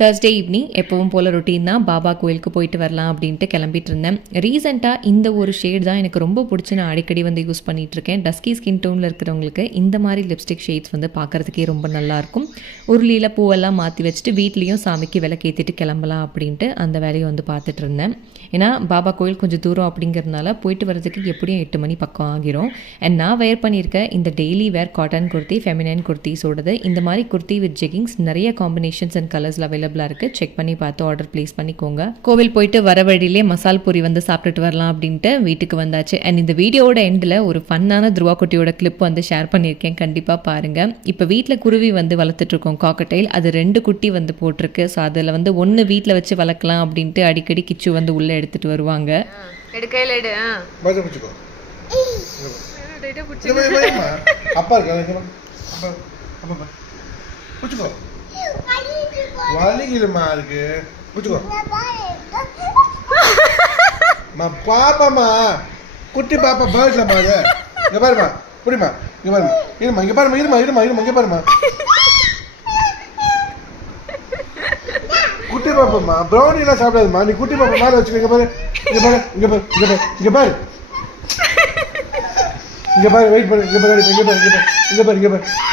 Thursday evening எப்பவும் போல் routine தான். பாபா கோயிலுக்கு போயிட்டு வரலாம் அப்படின்ட்டு கிளம்பிட்டு இருந்தேன். ரீசெண்டாக இந்த ஒரு ஷேட் தான் எனக்கு ரொம்ப பிடிச்சி நான் அடிக்கடி வந்து யூஸ் பண்ணிகிட்ருக்கேன். டஸ்கி ஸ்கின் டோனில் இருக்கிறவங்களுக்கு இந்த மாதிரி லிப்ஸ்டிக் ஷேட்ஸ் வந்து பார்க்குறதுக்கே ரொம்ப நல்லாயிருக்கும். உருளியில் பூவெல்லாம் மாற்றி வச்சுட்டு வீட்லேயும் சாமிக்கு விளக்கேற்றிட்டு கிளம்பலாம் அப்படின்ட்டு அந்த வேலையை வந்து பார்த்துட்டு இருந்தேன். ஏன்னா பாபா கோயில் கொஞ்சம் தூரம் அப்படிங்கிறதுனால போயிட்டு வரதுக்கு எப்படியும் 8 மணி பக்கம் ஆகிரும். அண்ட் நான் வேர் பண்ணியிருக்கேன் இந்த daily wear cotton kurti, feminine குர்த்திஸோடது. இந்த மாதிரி குர்த்தி வித் ஜெகிங்ஸ் நிறைய காம்பினேஷன்ஸ் அண்ட் கலர்ஸில் அவைலபிளாக இருக்குது. செக் பண்ணி பார்த்து ஆர்டர் ப்ளேஸ் பண்ணிக்கோங்க. கோவில் போயிட்டு வர வழியிலே மசால் பூரி வந்து சாப்பிட்டுட்டு வரலாம் அப்படின்ட்டு வீட்டுக்கு வந்தாச்சு. அண்ட் இந்த வீடியோட எண்டில் ஒரு ஃபன்னான துருவா குட்டியோட கிளிப் வந்து ஷேர் பண்ணியிருக்கேன், கண்டிப்பாக பாருங்கள். இப்போ வீட்டில் குருவி வந்து வளர்த்துட்ருக்கோம், காக்கட்டைல். அது 2 குட்டி வந்து போட்டிருக்கு. ஸோ அதில் வந்து 1 வீட்டில் வச்சு வளர்க்கலாம் அப்படின்ட்டு அடிக்கடி கிச்சு வந்து உள்ளே எடுத்துகிட்டு வருவாங்க. வலிக்குதுமா இருக்கு புடிச்சுக்கோ பாப்பாமா குட்டி பாப்பா பேர்ட்லமா அது இங்க பாருமா புடிமா இங்க பாருமா இருமா இங்க பாருமா இருமா இருமா இருமா இங்க பாருமா குட்டி பாப்பாமா ப்ரௌனி எல்லாம் சாப்பிடாதுமா நீ குட்டி பாப்பா மேல வச்சுக்க இங்க பாரு இங்க பாரு இங்க பாரு இங்க பாரு இங்க பாரு இங்க பாரு வெயிட் பண்ணு இங்க பாரு இங்க பாரு இங்க பாரு இங்க பாரு